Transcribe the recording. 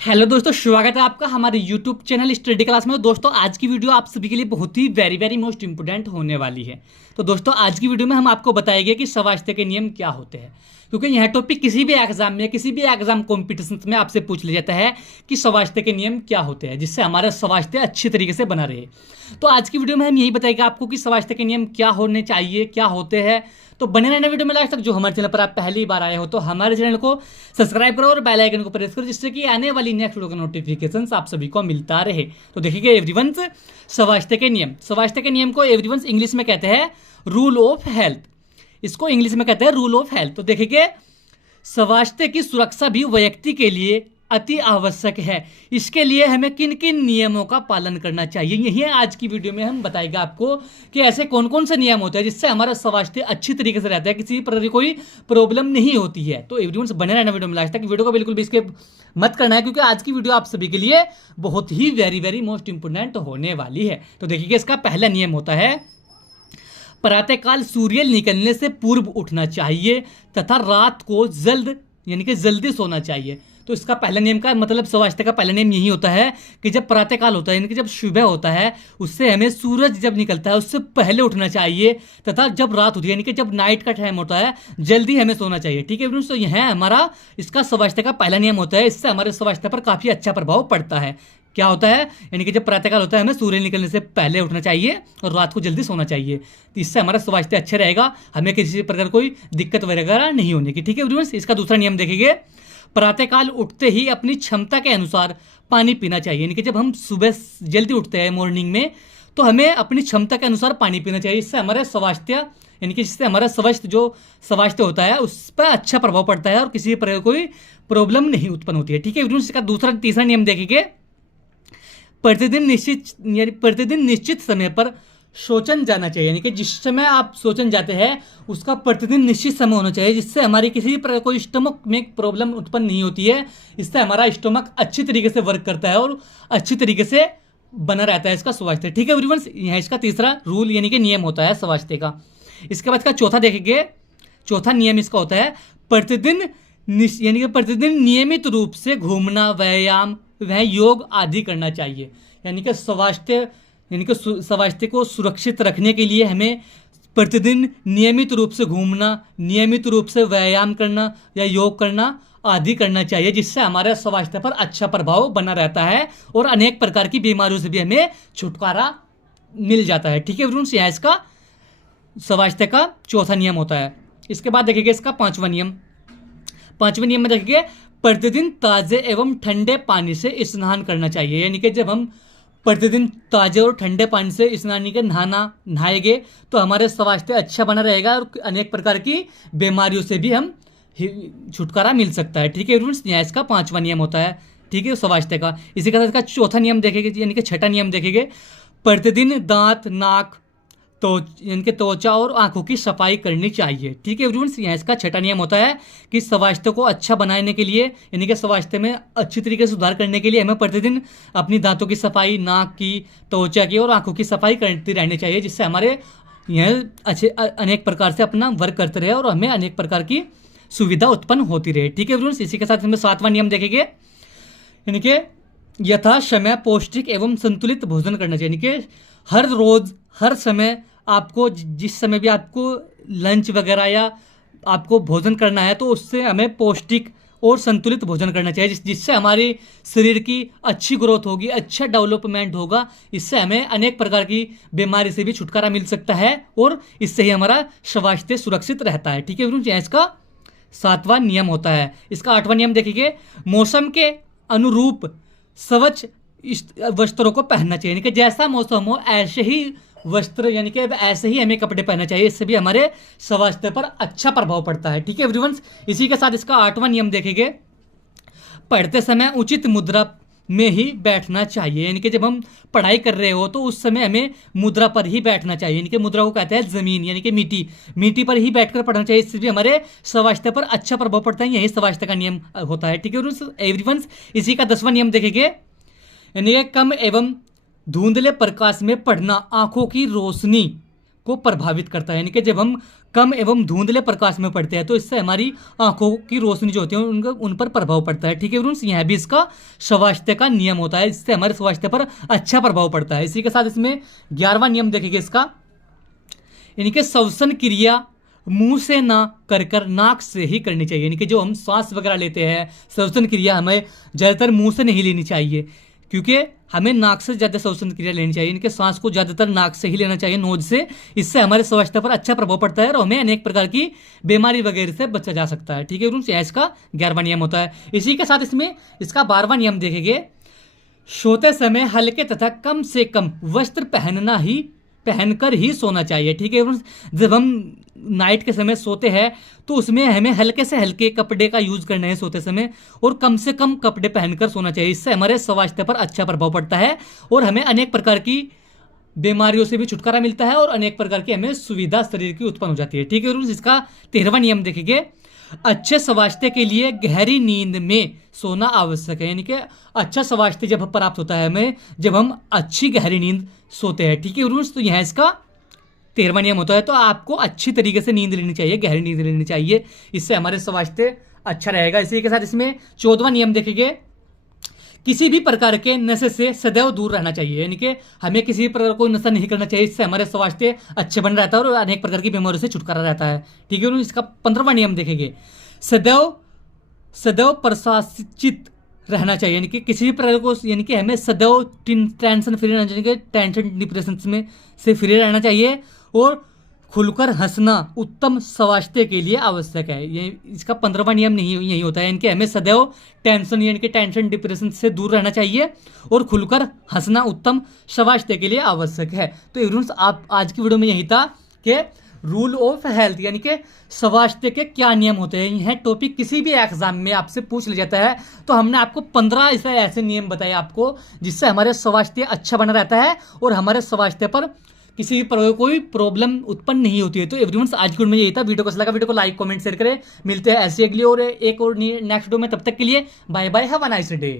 Hello दोस्तों, स्वागत है आपका हमारे यूट्यूब चैनल स्टडी क्लास में। दोस्तों आज की वीडियो आप सभी के लिए बहुत ही वेरी मोस्ट इंपोर्टेंट होने वाली है। तो दोस्तों आज की वीडियो में हम आपको बताएंगे कि स्वास्थ्य के नियम क्या होते हैं, क्योंकि यह टॉपिक किसी भी एग्जाम में किसी भी एग्जाम कॉम्पिटिशन में आपसे पूछ लिया जाता है कि स्वास्थ्य के नियम क्या होते हैं, जिससे हमारा स्वास्थ्य अच्छी तरीके से बना रहे। तो आज की वीडियो में हम यही बताएंगे आपको कि स्वास्थ्य के नियम क्या होने चाहिए, क्या होते हैं। तो बने रहना वीडियो में लास्ट तक। जो हमारे चैनल पर आप पहली बार आए हो तो हमारे चैनल को सब्सक्राइब करो और बेल आइकन को प्रेस करो, जिससे कि आने वाली नेक्स्ट वीडियो का नोटिफिकेशन आप सभी को मिलता रहे। तो देखिए एवरीवंस, स्वास्थ्य के नियम। स्वास्थ्य के नियम को एवरीवंस इंग्लिश में कहते हैं रूल ऑफ हेल्थ। इसको इंग्लिश में कहते हैं रूल ऑफ हेल्थ। तो देखिए स्वास्थ्य की सुरक्षा भी व्यक्ति के लिए अति आवश्यक है। इसके लिए हमें किन किन नियमों का पालन करना चाहिए, यही आज की वीडियो में हम बताएगा आपको कि ऐसे कौन कौन से नियम होते हैं जिससे हमारा स्वास्थ्य अच्छी तरीके से रहता है, किसी प्रकार की कोई प्रॉब्लम नहीं होती है। तो एवरीवन बने रहना वीडियो में लास्ट तक। वीडियो को बिल्कुल भी स्किप मत करना है, क्योंकि आज की वीडियो आप सभी के लिए बहुत ही वेरी मोस्ट इंपोर्टेंट होने वाली है। तो देखिए इसका पहला नियम होता है प्रातःकाल सूर्य निकलने से पूर्व उठना चाहिए तथा रात को जल्दी सोना चाहिए। तो इसका पहला नियम का मतलब स्वास्थ्य का पहला नियम यही होता है कि जब प्रातःकाल होता है, यानी कि जब सुबह होता है, उससे हमें सूरज जब निकलता है उससे पहले उठना चाहिए, तथा जब रात होती है यानी कि जब नाइट का टाइम होता है जल्दी हमें सोना चाहिए। ठीक है फ्रेंड्स, तो यह हमारा इसका स्वास्थ्य का पहला नियम होता है। इससे हमारे स्वास्थ्य पर काफ़ी अच्छा प्रभाव पड़ता है। क्या होता है, यानी कि जब प्रातःकाल होता है हमें सूर्य निकलने से पहले उठना चाहिए और रात को जल्दी सोना चाहिए। तो इससे हमारा स्वास्थ्य अच्छा रहेगा, हमें किसी प्रकार कोई दिक्कत वगैरह नहीं होने की। ठीक है फ्रेंड्स, इसका दूसरा नियम देखेंगे प्रातःकाल उठते ही अपनी क्षमता के अनुसार पानी पीना चाहिए। यानी कि जब हम सुबह जल्दी उठते हैं मॉर्निंग में, तो हमें अपनी क्षमता के अनुसार पानी पीना चाहिए। इससे हमारे स्वास्थ्य यानी कि जिससे हमारा स्वास्थ्य होता है उस पर अच्छा प्रभाव पड़ता है और किसी प्रकार कोई प्रॉब्लम नहीं उत्पन्न होती है। ठीक है फ्रेंड्स, इसका तीसरा नियम देखेंगे प्रतिदिन निश्चित समय पर शौचन जाना चाहिए। यानी कि जिस समय आप शौचन जाते हैं उसका प्रतिदिन निश्चित समय होना चाहिए, जिससे हमारी किसी प्रकार कोई स्टमक में प्रॉब्लम उत्पन्न नहीं होती है। इससे हमारा स्टमक अच्छी तरीके से वर्क करता है और अच्छी तरीके से बना रहता है इसका स्वास्थ्य। ठीक है एवरीवन, यह इसका तीसरा रूल यानी कि नियम होता है स्वास्थ्य का। इसके बाद इसका चौथा देखेंगे। चौथा नियम इसका होता है प्रतिदिन नियमित रूप से घूमना, व्यायाम वह योग आदि करना चाहिए। यानी कि स्वास्थ्य को सुरक्षित रखने के लिए हमें प्रतिदिन नियमित रूप से घूमना, नियमित रूप से व्यायाम करना या योग करना आदि करना चाहिए, जिससे हमारे स्वास्थ्य पर अच्छा प्रभाव बना रहता है और अनेक प्रकार की बीमारियों से भी हमें छुटकारा मिल जाता है। ठीक है फ्रेंड्स, यह इसका स्वास्थ्य का चौथा नियम होता है। इसके बाद देखिए इसका पांचवा नियम में देखिए प्रतिदिन ताजे एवं ठंडे पानी से स्नान करना चाहिए। यानी कि जब हम प्रतिदिन ताजे और ठंडे पानी से स्नान के नहाएंगे तो हमारे स्वास्थ्य अच्छा बना रहेगा और अनेक प्रकार की बीमारियों से भी हम छुटकारा मिल सकता है। ठीक है फ्रेंड्स, यह इसका पांचवा नियम होता है। ठीक है स्वास्थ्य का। इसी के साथ इसका चौथा नियम देखेंगे, यानी कि छठा नियम देखेंगे प्रतिदिन दांत, नाक, तो इनके त्वचा और आंखों की सफाई करनी चाहिए। ठीक है फ्रेंड्स, यह इसका छठा नियम होता है कि स्वास्थ्य को अच्छा बनाने के लिए यानी कि स्वास्थ्य में अच्छी तरीके से सुधार करने के लिए हमें प्रतिदिन अपनी दांतों की सफाई, नाक की, त्वचा की और आंखों की सफाई करती रहनी चाहिए, जिससे हमारे यह अच्छे अनेक प्रकार से अपना वर्क करते रहे और हमें अनेक प्रकार की सुविधा उत्पन्न होती रहे। ठीक है फ्रेंड्स, इसी के साथ हमें सातवां नियम देखेंगे, यानी कि यथा समय पौष्टिक एवं संतुलित भोजन करना चाहिए। यानी कि हर रोज हर समय आपको जिस समय भी आपको लंच वगैरह या आपको भोजन करना है तो उससे हमें पौष्टिक और संतुलित भोजन करना चाहिए, जिससे हमारे शरीर की अच्छी ग्रोथ होगी, अच्छा डेवलपमेंट होगा। इससे हमें अनेक प्रकार की बीमारी से भी छुटकारा मिल सकता है और इससे ही हमारा स्वास्थ्य सुरक्षित रहता है। ठीक है फ्रेंड्स, यह इसका सातवां नियम होता है। इसका आठवां नियम देखेंगे मौसम के अनुरूप स्वच्छ वस्त्रों को पहनना चाहिए। यानी कि जैसा मौसम हो ऐसे ही वस्त्र, यानी कि ऐसे ही हमें कपड़े पहनना चाहिए। इससे भी हमारे स्वास्थ्य पर अच्छा प्रभाव पड़ता है। ठीक है एवरीवन, इसी के साथ इसका आठवां नियम देखेंगे पढ़ते समय उचित मुद्रा में ही बैठना चाहिए। यानी कि जब हम पढ़ाई कर रहे हो तो उस समय हमें मुद्रा पर ही बैठना चाहिए। यानी कि मुद्रा को कहते हैं जमीन, यानी कि मिट्टी पर ही बैठकर पढ़ना चाहिए। इससे भी हमारे स्वास्थ्य पर अच्छा प्रभाव पड़ता है। यही स्वास्थ्य का नियम होता है। ठीक है एवरीवन, इसी का 10वां नियम देखेंगे, यानी कि कम एवं धुंधले प्रकाश में पढ़ना आंखों की रोशनी को प्रभावित करता है। यानी कि जब हम कम एवं धुंधले प्रकाश में पड़ते हैं, तो इससे हमारी आंखों की रोशनी जो होती है उन पर प्रभाव पड़ता है। ठीक है फ्रेंड्स, यह भी इसका स्वास्थ्य का नियम होता है, इससे हमारे स्वास्थ्य पर अच्छा प्रभाव पड़ता है। इसी के साथ इसमें 11वां नियम देखेंगे इसका, यानी कि श्वसन क्रिया मुंह से ना कर नाक से ही करनी चाहिए। यानी कि जो हम सांस वगैरह लेते हैं, श्वसन क्रिया हमें ज़्यादातर मुंह से नहीं लेनी चाहिए, क्योंकि हमें नाक से ज़्यादा श्वसन क्रिया लेनी चाहिए। यानी कि सांस को ज़्यादातर नाक से ही लेना चाहिए, नोज से। इससे हमारे स्वास्थ्य पर अच्छा प्रभाव पड़ता है और हमें अनेक प्रकार की बीमारी वगैरह से बचा जा सकता है। ठीक है फ्रेंड्स, यह इसका 11वां नियम होता है। इसी के साथ इसमें इसका 12वां नियम देखेंगे, सोते समय हल्के तथा कम से कम वस्त्र पहनकर ही सोना चाहिए। ठीक है फ्रेंड्स, जब हम नाइट के समय सोते हैं तो उसमें हमें हल्के से हल्के कपड़े का यूज़ करना है सोते समय, और कम से कम कपड़े पहनकर सोना चाहिए। इससे हमारे स्वास्थ्य पर अच्छा प्रभाव पड़ता है और हमें अनेक प्रकार की बीमारियों से भी छुटकारा मिलता है और अनेक प्रकार की हमें सुविधा शरीर की उत्पन्न हो जाती है। ठीक है फ्रेंड्स, इसका 13वां नियम देखेंगे, अच्छे स्वास्थ्य के लिए गहरी नींद में सोना आवश्यक है। यानी कि अच्छा स्वास्थ्य जब प्राप्त होता है हमें जब हम अच्छी गहरी नींद सोते हैं। ठीक है फ्रेंड्स, तो यह इसका 13वां नियम होता है। तो आपको अच्छी तरीके से नींद लेनी चाहिए, गहरी नींद लेनी चाहिए, इससे हमारे स्वास्थ्य अच्छा रहेगा। इसी के साथ इसमें 14वां नियम देखेंगे, किसी भी प्रकार के नशे से सदैव दूर रहना चाहिए। यानी कि हमें किसी भी प्रकार को नशा नहीं करना चाहिए, इससे हमारे स्वास्थ्य अच्छे बन रहता है और अनेक प्रकार की बीमारियों से छुटकारा रहता है। ठीक है, इसका 15वां नियम देखेंगे, सदैव प्रशासित रहना चाहिए। यानी कि किसी भी प्रकार को, यानी कि हमें सदैव टेंशन फ्री रहना चाहिए, टेंशन डिप्रेशन में से फ्री रहना चाहिए, और खुलकर हंसना उत्तम स्वास्थ्य के लिए आवश्यक है। ये इसका 15वां नियम नहीं यही होता है, इनके हमें सदैव टेंशन यानी कि टेंशन डिप्रेशन से दूर रहना चाहिए और खुलकर हंसना उत्तम स्वास्थ्य के लिए आवश्यक है। तो फ्रेंड्स, आप आज की वीडियो में यही था कि रूल ऑफ हेल्थ यानी कि स्वास्थ्य के क्या नियम होते हैं। यह टॉपिक किसी भी एग्जाम में आपसे पूछ लिया जाता है, तो हमने आपको 15 ऐसे नियम बताए आपको, जिससे हमारे स्वास्थ्य अच्छा बना रहता है और हमारे स्वास्थ्य पर किसी भी प्रकार कोई प्रॉब्लम उत्पन्न नहीं होती है। तो एवरीवन, आज की वीडियो में यही था। वीडियो को अच्छा लगा, वीडियो को लाइक कमेंट शेयर करें। मिलते हैं ऐसी अगली और एक और नेक्स्ट वीडियो में, तब तक के लिए bye bye, have a nice day.